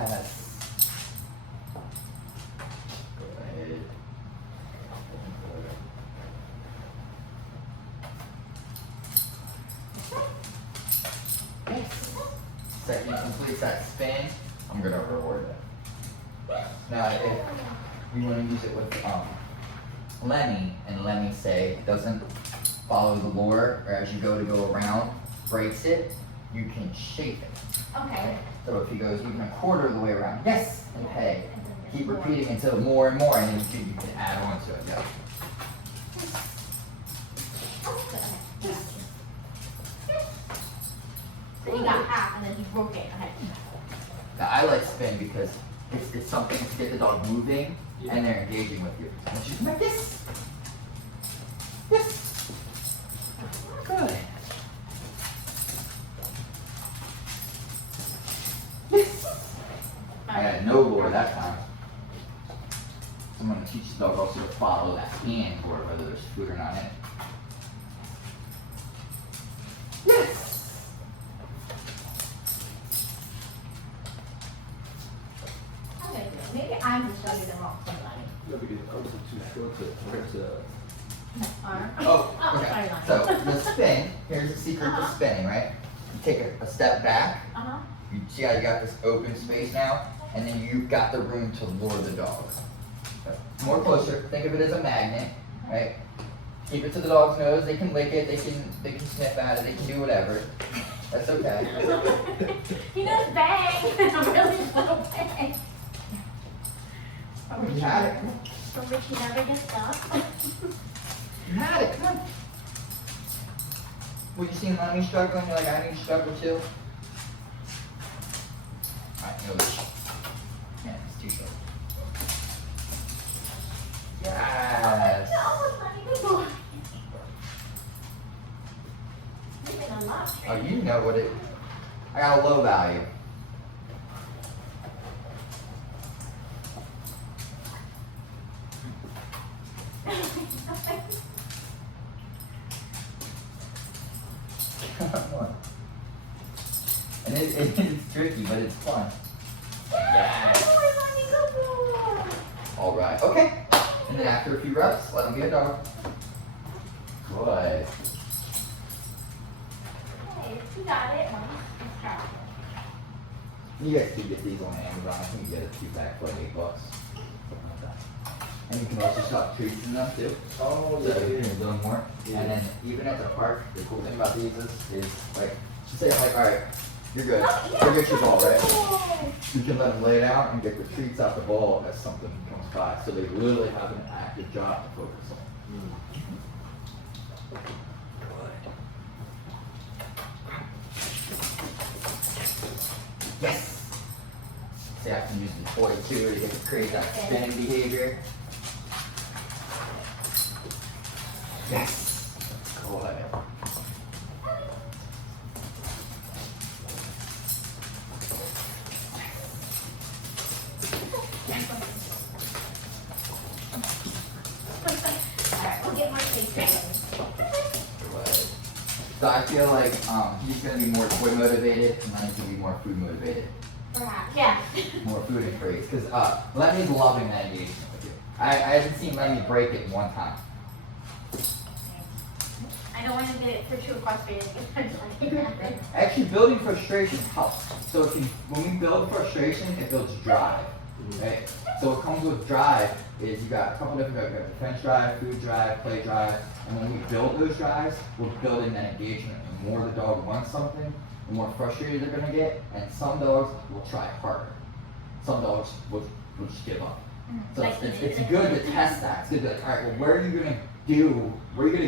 Yes. Go ahead. Yes. Second completes that spin, I'm gonna reward it. Now, if you want to use it with Lemmy, and Lemmy say doesn't follow the lure, or as you go around, breaks it, you can shape it. Okay. So if he goes even a quarter of the way around, yes, and pay. Keep repeating until more and more, and then you can add on to it. Yeah. So he got half and then he broke it. Okay. Now I like spin because it's something to get the dog moving and they're engaging with you. And she's like this. Yes. Good. Yes. I had no lure that time. So I'm going to teach the dog also to follow that hand toward whether there's food or not in it. Yes. Okay, maybe I'm just showing you the wrong play line. Yeah, because arms are too short to Arm. Oh, sorry, okay. line. So the spin, here's the secret to spinning, right? You take a step back. Uh-huh. You see how you got this open space now? And then you've got the room to lure the dog. More closer, think of it as a magnet, right? Keep it to the dog's nose, they can lick it, they can sniff at it, they can do whatever. That's okay. He knows bang. I'm really little bang. You had it. From which he never gets stuck. You had it, come on. When you see Mommy struggling, you're like, I need to struggle too. Alright, no leash. Yeah, it's too short. Yes. Good boy. You've been a lot. Oh, you know what it. I got a low value. Come on. And it's tricky, but it's fun. Yes. All right. Okay. And then after a few reps, let him be a dog. Good. Okay, you got it. Let's try. You guys can get these on Amazon. I think you get a few back for like $8. Something like that. And you can also shop treats in them too. Oh, So yeah, you yeah. can do them more. Yeah. And then even at the park, the cool thing about these is like, just say like, all right, you're good. Go get your ball, right? You can let them lay down and get the treats out the ball as something comes by. So they literally have an active job to focus on. Yes. See, I can use the toy too to create that spinning behavior. Yes. Good. Alright, we'll get more taste. So I feel like he's gonna be more toy motivated, and Lenny's gonna be more food motivated. Perhaps. Yeah. More food and praise, because Lemmy's loving that engagement with you. I haven't seen Lemmy break it one time. I don't want to get it for too frustrated because Actually, building frustration helps. So when we build frustration, it builds drive, right? So what comes with drive is you got a couple different drives. You got defense drive, food drive, play drive, and when we build those drives, we're building that engagement. The more the dog wants something, the more frustrated they're gonna get, and some dogs will try harder. Some dogs will just give up. So it's good to test that. It's good to be like, all right, well, where are you gonna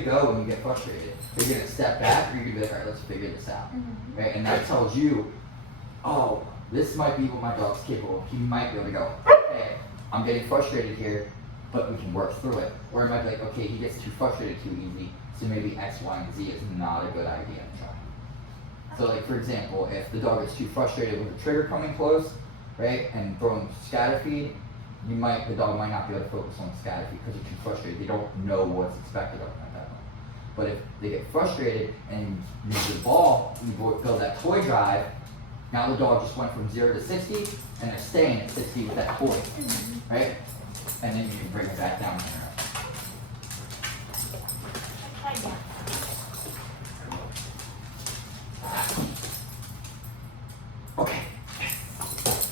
go when you get frustrated? Are you gonna step back, or are you gonna be like, all right, let's figure this out, right? And that tells you, oh, this might be what my dog's capable of. He might be able to go, hey, I'm getting frustrated here, but we can work through it. Or it might be like, okay, he gets too frustrated too easy, so maybe X, Y, and Z is not a good idea to try. So like, for example, if the dog is too frustrated with the trigger coming close, right, and throwing scatter feed, the dog might not be able to focus on the scatter feed because they're too frustrated. They don't know what's expected of them at that moment. But if they get frustrated and use the ball, you build that toy drive, Now the dog just went from 0 to 60, and they're staying at 60 with that toy, right? And then you can bring it back down there. Okay.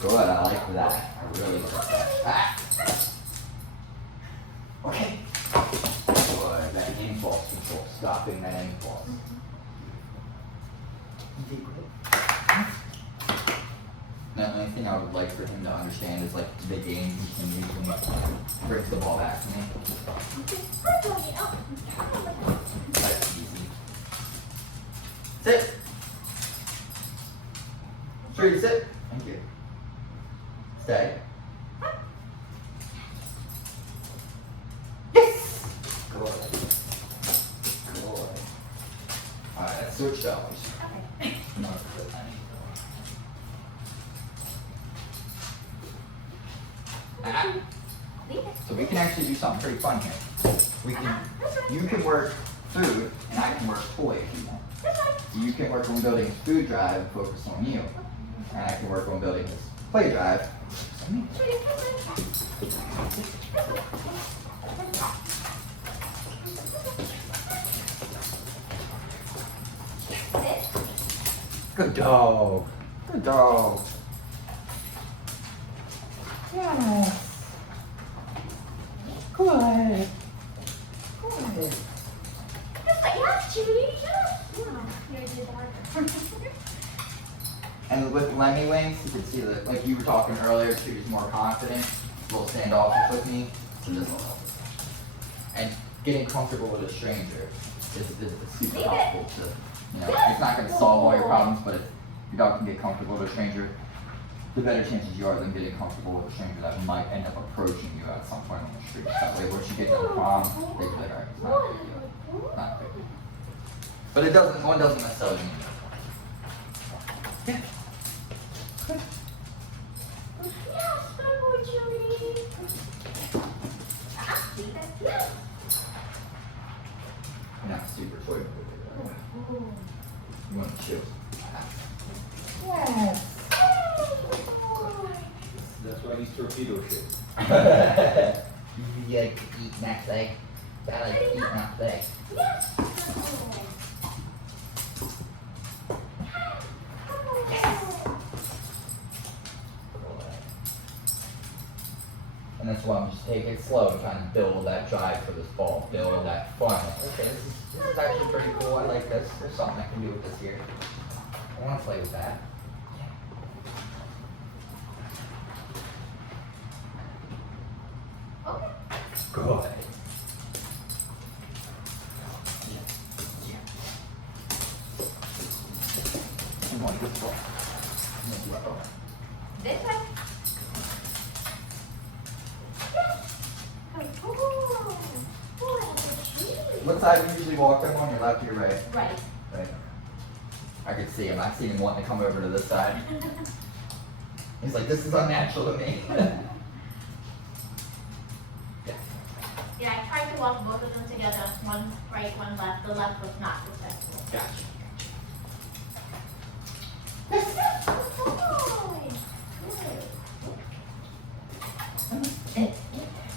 Good, I like that. I really like that. Okay. Good, that impulse control, stopping that impulse. Now, the only thing I would like for him to understand is like the game continues when he brings the ball back to me. That's easy. Sit. Straight sit. Thank you. Stay. Yes! Good. Good. Alright, let's switch dogs. Okay. No, good. So we can actually do something pretty fun here. We can, you can work food, and I can work toy if you want. You can work on building his food drive and focus on you, and I can work on building his play drive. Good dog. Good dog. Yes. Good. Good. Yes, Judy. Yes. Yeah, you did harder. And with Lemmy Wings, you can see that, like you were talking earlier, she was more confident, a little standoffish with me, so this will help. And getting comfortable with a stranger is super helpful to, you know, it's not going to solve all your problems, but if your dog can get comfortable with a stranger, the better chances you are than getting comfortable with a stranger that might end up approaching you at some point on the street. That way, once you get to the prom, they can be like, alright, it's not a big deal. Not a big deal. But it doesn't, one doesn't necessarily mean that. Yeah. Good. Yes, good boy, Judy. Ah, see, that's good. You're not super toy motivated. You want to chill. Yes. That's why he's torpedo shaped. You like to eat next day. I like to eat next day. Yes. And that's why I'm just taking it slow and trying to build that drive for this ball, build that fun. Okay, this is actually pretty cool. I like this. There's something I can do with this here. I want to play with that. Okay. Good. Come on, good ball. Good ball. This way. What side do you usually walk him on, your left or your right? Right. Right. I could see him. I see him wanting to come over to this side. He's like, this is unnatural to me. Yeah. Yeah, I tried to walk both of them together, one right, one left. The left was not successful. Gotcha.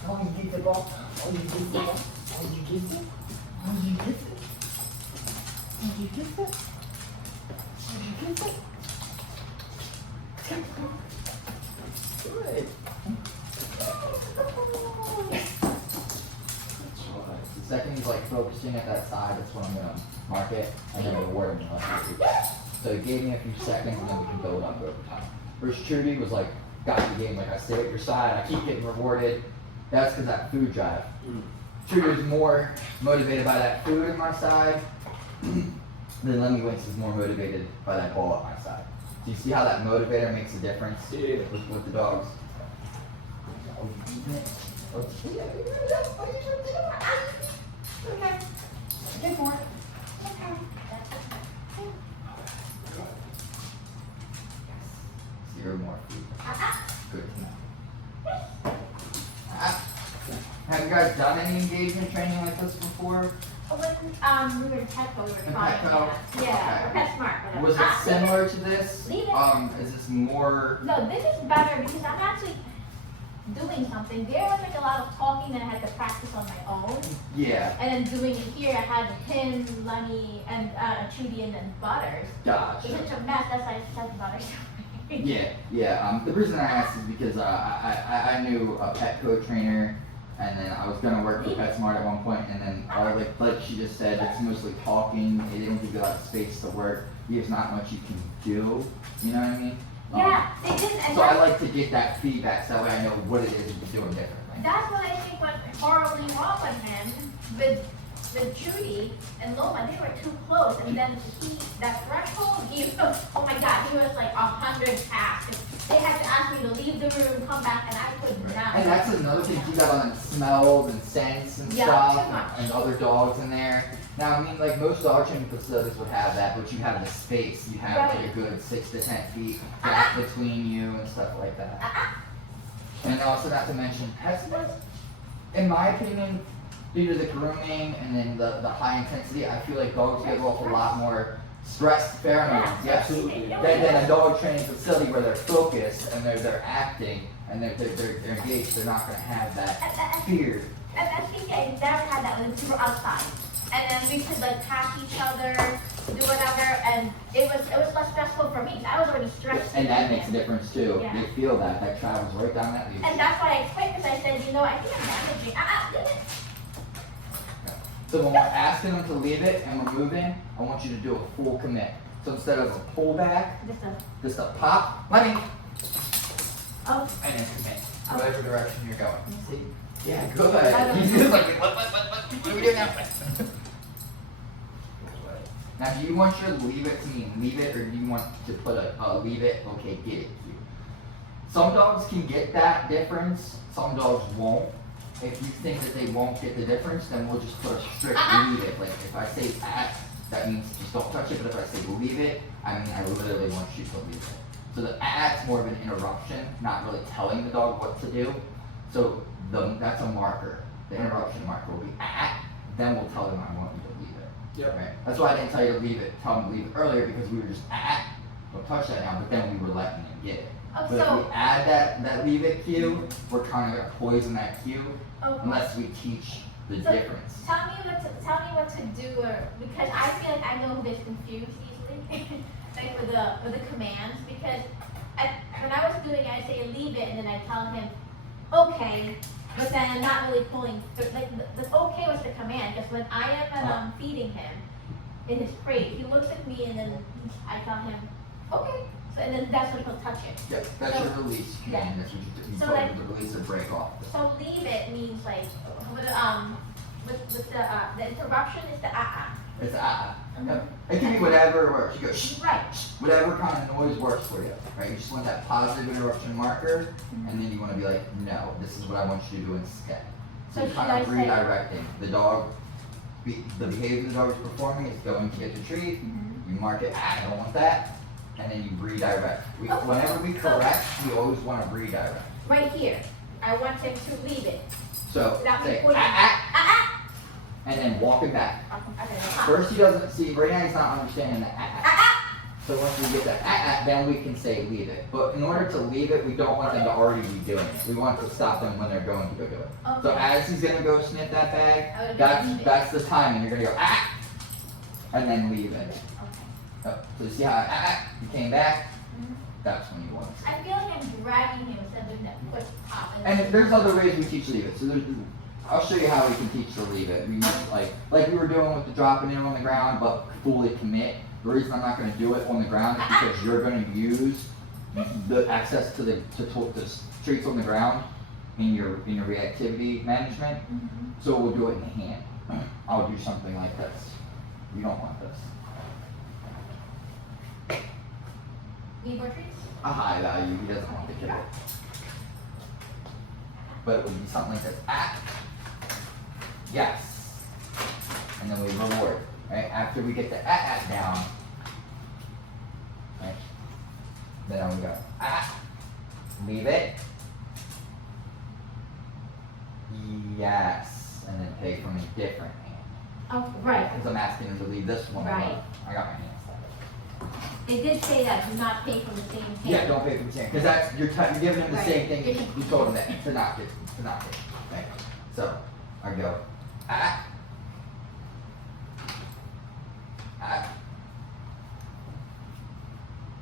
Oh, you get the ball. Oh, you get the ball. Oh, you get it. Oh, you get it. Oh, you get it. Oh, you get it. Good. The second he's like focusing at that side, that's when I'm gonna mark it and then reward him. So he gave me a few seconds and then we can build up over time. Whereas Trudy was like, got the game, like I stay at your side, I keep getting rewarded. That's because that food drive. Trudy was more motivated by that food at my side. Then Lemmy Winks is more motivated by that ball at my side. Do you see how that motivator makes a difference with the dogs? Oh, you eating it? Oh, yeah. Okay. Get more. Okay. Zero more food. Good to know. Have you guys done any engagement training like this before? Oh, like we were in Petco, we were In trying Petco? that. Yeah, Okay. or PetSmart, whatever. Was it Ah, leave similar to this? Leave it. Is this more? No, this is better because I'm actually doing something. There was like a lot of talking that I had to practice on my own. Yeah. And then doing it here, I had him, Lenny, and Trudy, and then Butters. Gotcha. It's such a mess, that's why I said Butters. Yeah. The reason I asked is because I knew a Petco trainer, and then I was gonna work for PetSmart at one point, and then like she just said, it's mostly talking. They don't give you a lot of space to work. There's not much you can do. You know what I mean? Yeah, they didn't. And So I like to get that feedback so that way I know what it is you're doing differently. that's what I think went horribly wrong with him. With Trudy and Loma, they were too close, and then that threshold, oh my God, he was like 100 past. They had to ask me to leave the room, come back, and I could not. And that's another thing, you got on smells and scents and Yeah, stuff, too much. and other dogs in there. Now, I mean, like most dog training facilities would have that, but you have the space. You have like a good 6 to 10 feet gap between you and stuff like that. And also, not to mention, PetSmart, in my opinion, due to the grooming and then the high intensity, I feel like dogs give off a lot more stress pheromones, yes, than a dog training facility where they're focused and they're acting and they're engaged. They're not gonna have that fear. And I think I never had that when we were outside. And then we could like pass each other, do whatever, and it was less stressful for me. I was already stressed. And that makes a difference too. Yeah. You feel that travels right down that leash. And that's why I quit, because I said, I think I'm damaging. Leave it. So when we're asking them to leave it and we're moving, I want you to do a full commit. So instead of a pullback, just a pop, money, Oh, and then commit. Oh. Whatever direction you're going. See? Yeah, good. I He's just like, what do we do now? Now, do you want your leave it to mean leave it, or do you want to put a leave it, okay, get it cue? Some dogs can get that difference, some dogs won't. If you think that they won't get the difference, then we'll just put a strict leave it. Like if I say at, that means just don't touch it, but if I say leave it, I mean I literally want you to leave it. So the at's more of an interruption, not really telling the dog what to do. So that's a marker. The interruption marker will be at, then we'll tell them I want you to leave it. Yep. Right? That's why I didn't tell you to leave it, tell them to leave it earlier, because we were just at, don't touch that now, but then we were letting them get it. Oh, But if we add that leave it cue, we're kind of gonna poison that cue unless we teach the difference. Tell me what to do, because I feel like I know who gets confused easily, like with the commands. Because when I was doing it, I say leave it, and then I tell him, okay, but then I'm not really pulling. Like the okay was the command, because when I am feeding him in his crate, he looks at me, and then I tell him, okay. So, and then that's when he'll touch it. Yep, that's your release command. That's what you So put like- with the release or break off. So leave it means like with the interruption is the It's Yep. It can be whatever works. You go shh, Right. whatever kind of noise works for you, right? You just want that positive interruption marker, and then you want to be like, no, this is what I want you to do instead. So So you're should kind I of say- redirecting the dog. The behavior the dog is performing is going to get the treat. You mark it, I don't want that, and then you redirect. Okay. Whenever we correct, we always want to redirect. Right here. I want him to leave it. So Without me say pulling. and then walk it back. Okay. First he doesn't see, right now he's not understanding the So once we get that then we can say leave it. But in order to leave it, we don't want them to already be doing it. We want to stop them when they're going to go do it. So Okay. as he's gonna go sniff that I bag, would've been leave it. that's the time, and you're gonna go and then leave it. Okay. So you see how he came back? Mhm. That's when you want to. I feel like I'm dragging him instead of doing that push pop. And there's other ways we teach leave it. So I'll show you how we can teach to leave it. We use like we were doing with the dropping in on the ground, but fully commit. The reason I'm not going to do it on the ground is because you're going to use the access to the treats on the ground in your reactivity management. Mhm. So we'll do it in the hand. I'll do something like this. You don't want this. Need more treats? A high value. He doesn't want the kibble. But it would be something like this. Yes. And then we reward. Right? After we get the down, right? Then we go leave it. Yes. And then pay from a different hand. Oh, right. Because I'm asking him to leave this one Right. alone. I got my hands. They did say that, do not pay from the same payment. Yeah, don't pay for the same, because that's, you're giving him the Right. same thing you told him that, to not get, right? So, I go, ah. Ah.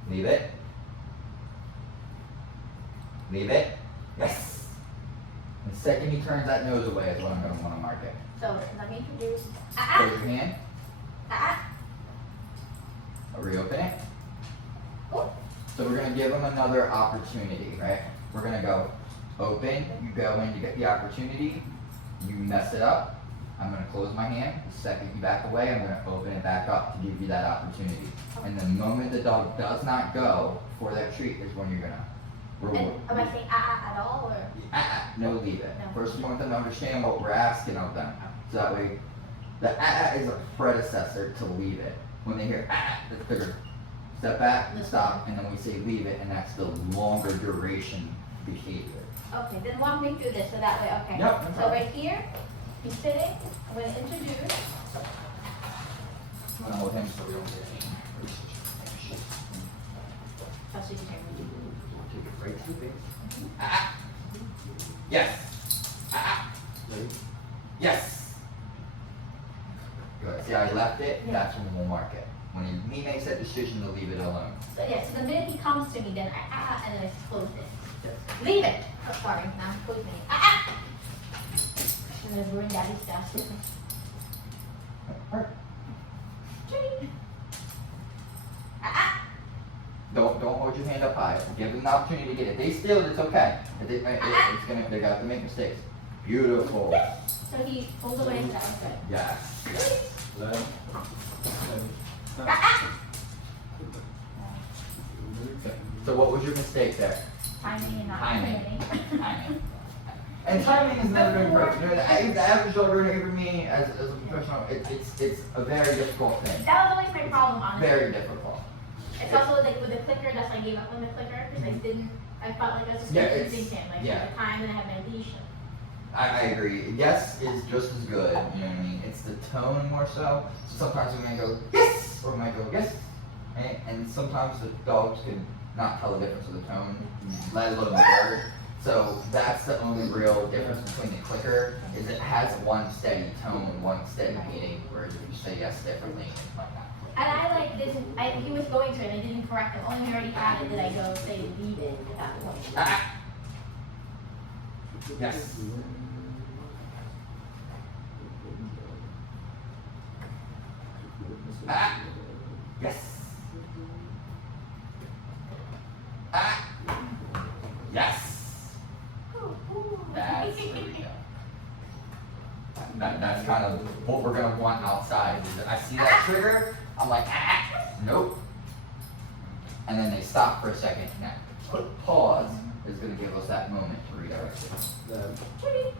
Leave it. Leave it. Yes. The second he turns that nose away is what I'm gonna wanna mark it. So, let me introduce, Close your hand, ah, reopen it. oh, So we're gonna give him another opportunity, right? We're gonna go open, you go in, you get the opportunity, you mess it up, I'm gonna close my hand, the second you back away, I'm gonna open it back up to give you that opportunity. And the moment the dog does not go for that treat is when you're gonna reward. and am I saying at all, or? No, leave it. No. First, you want them to understand what we're asking of them. So that way, the is a predecessor to leave it. When they hear it's bigger. Step back, stop, and then we say leave it, and that's the longer duration behavior. Okay, then walk me through this, so that way, okay. Yep, no So problem. right here, he's sitting, I'm gonna introduce, I'm gonna hold him so we don't get any. that's what you can do. Take it right to the face. Yes. Yes. Good. See how I left it? Yeah. That's when we'll mark it. When he makes that decision to leave it alone. So yeah, so the minute he comes to me, then and then I close it. Yes. Leave it! Oh, sorry, now I'm closing it. I'm gonna ruin daddy's stuff. Perfect. Treat. Don't hold your hand up high. Give them the opportunity to get it. They steal it, it's okay. They got to make mistakes. Beautiful. So he pulls away and that's good. Yes. So what was your mistake there? Timing and not Timing. committing. Timing. And timing is never been perfect. The average dog for me as a professional, it's a very difficult thing. That was always my problem, honestly. Very difficult. It's also like with the clicker, that's why I gave up on the clicker, because I felt like I was just Yeah, confusing him, like yeah. at the time, and I had my leash. I agree. Yes is just as good. You know what I mean? It's the tone more so. So sometimes we might go yes, or we might go yes, and sometimes the dogs can not tell the difference of the tone, let alone the word. So that's the only real difference between the clicker is it has one steady tone, one steady meaning, whereas if you say yes differently, it might not. And I like didn't, he was going to it, and I didn't correct him, only he already had it, did I go say leave it at that point. Yes. Yes. Yes. That's there we go. That's kind of what we're gonna want outside. Is that I see that trigger, I'm like, nope. And then they stop for a second. Now, pause is gonna give us that moment to redirect it.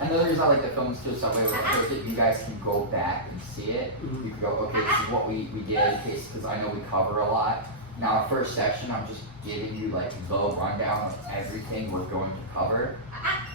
And the other reason I like the films too, so that way when I post it, you guys can go back and see it. You can go, okay, this is what we did in case, because I know we cover a lot. Now, our first section, I'm just giving you like the rundown of everything we're going to cover.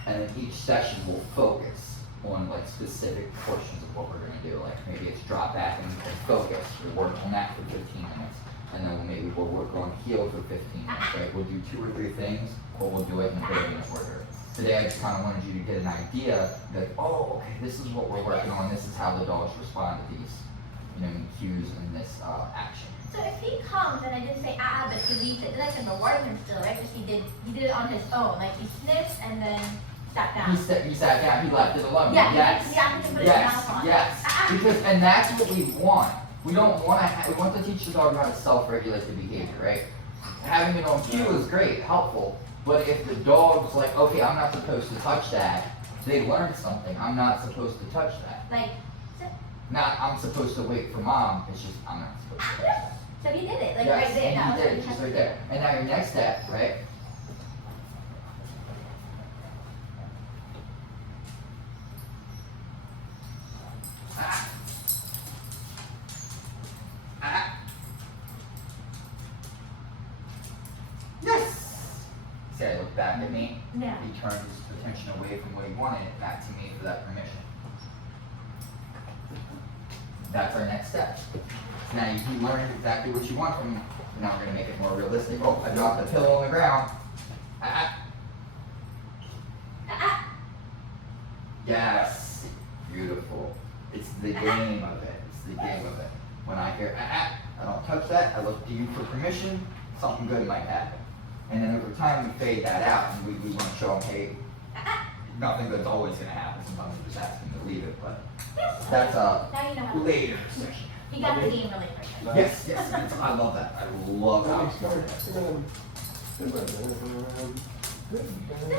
And then each session will focus on like specific portions of what we're gonna do. Like maybe it's drop back and focus. We'll work on that for 15 minutes. And then maybe we'll work on heel for 15 minutes, right? We'll do 2 or 3 things, or we'll do it in put it in order. Today I just kind of wanted you to get an idea that, oh, okay, this is what we're working on, this is how the dogs respond to these, you know, cues in this action. So if he comes and I didn't say but he leaves it, then I can reward him still, right? Because he did it on his own, like he sniffed and then sat down. He sat down, he left it alone. Yeah, Yes. he got to put his mouth on. Yes. Because, and that's what we want. We don't want to, we want to teach the dog how to self-regulate the behavior, right? Having it on cue is great, helpful, but if the dog's like, okay, I'm not supposed to touch that, they learned something. I'm not supposed to touch that. Like, Not, I'm supposed to wait for mom, it's just, I'm not supposed to touch that. so he did it, like Yes, right there. and That he was did, what just he right had to there. And now your next step, right? Yes! See, I look back at me. do. Yeah. He turns his attention away from what he wanted back to me for that permission. That's our next step. Now you learned exactly what you want from him. Now we're gonna make it more realistic. Oh, I dropped the pillow on the ground. Yes, beautiful. It's the game of it. It's the game of it. When I hear I don't touch that. I look to you for permission. Something good might happen. And then over time we fade that out, and we want to show them, hey, nothing good's always gonna happen. Sometimes we just ask them to leave it, but that's a Now you know how. later session. He got the game really quick. Yes, yes, I love that. I love how it's going. This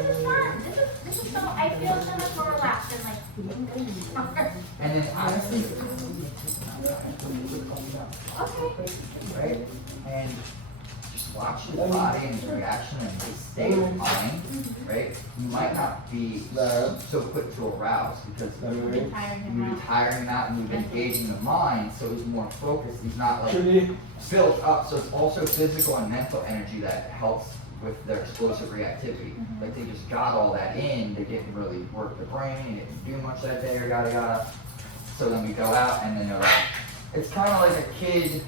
is fun. This is so. I feel so much more relaxed and like. And then honestly, Okay. right? And just watch his body and his reaction and his state of mind, right? You might not be so quick to arouse because you're retiring that and you're engaging the mind, so he's more focused. He's not like built up. So it's also physical and mental energy that helps with their explosive reactivity. Like they just got all that in, they didn't really work the brain, they didn't do much that day or yada yada. So then we go out and then they're like, it's kind of like a kid,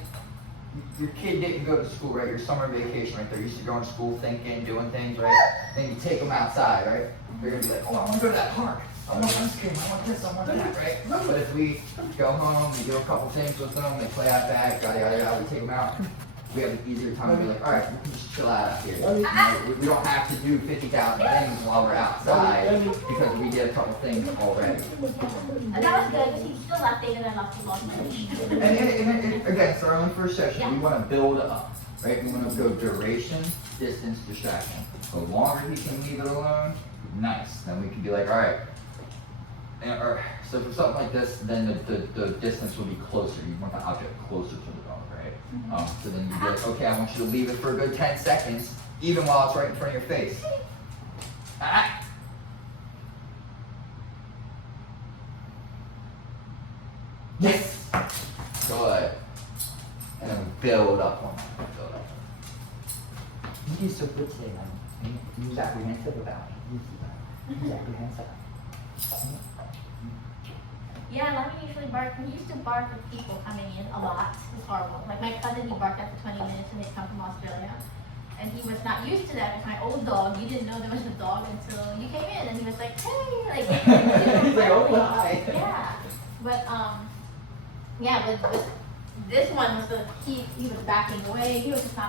your kid didn't go to school, right? Your summer vacation, right? They're used to going to school, thinking, doing things, right? Then you take them outside, right? They're gonna be like, oh, I want to go to that park. I want ice cream, I want this, I want that, right? But if we go home, we do a couple things with them, they play out back, yada yada yada, we take them out. We have an easier time to be like, all right, we can just chill out here. We don't have to do 50,000 things while we're outside because we did a couple things already. And that was good because he still left later than left too long. And again, it's our own first session. We want to build up, right? We want to go duration, distance, distraction. The longer he can leave it alone, nice. Then we can be like, all right. So for something like this, then the distance will be closer. You want the object closer to the dog, right? So then you be like, okay, I want you to leave it for a good 10 seconds, even while it's right in front of your face. Yes! Good. And then we build up on that. Build up. You do so good today, man. Use apprehensive about it. Use apprehensive. Yeah, Lemmy usually barks. He used to bark with people coming in a lot. It was horrible. Like my cousin, he barked after 20 minutes when they come from Australia. And he was not used to that with my old dog. You didn't know there was a dog until you came in and he was like, hey, like, He's like, oh hi. yeah. But yeah, but this one was he was backing away. He was just not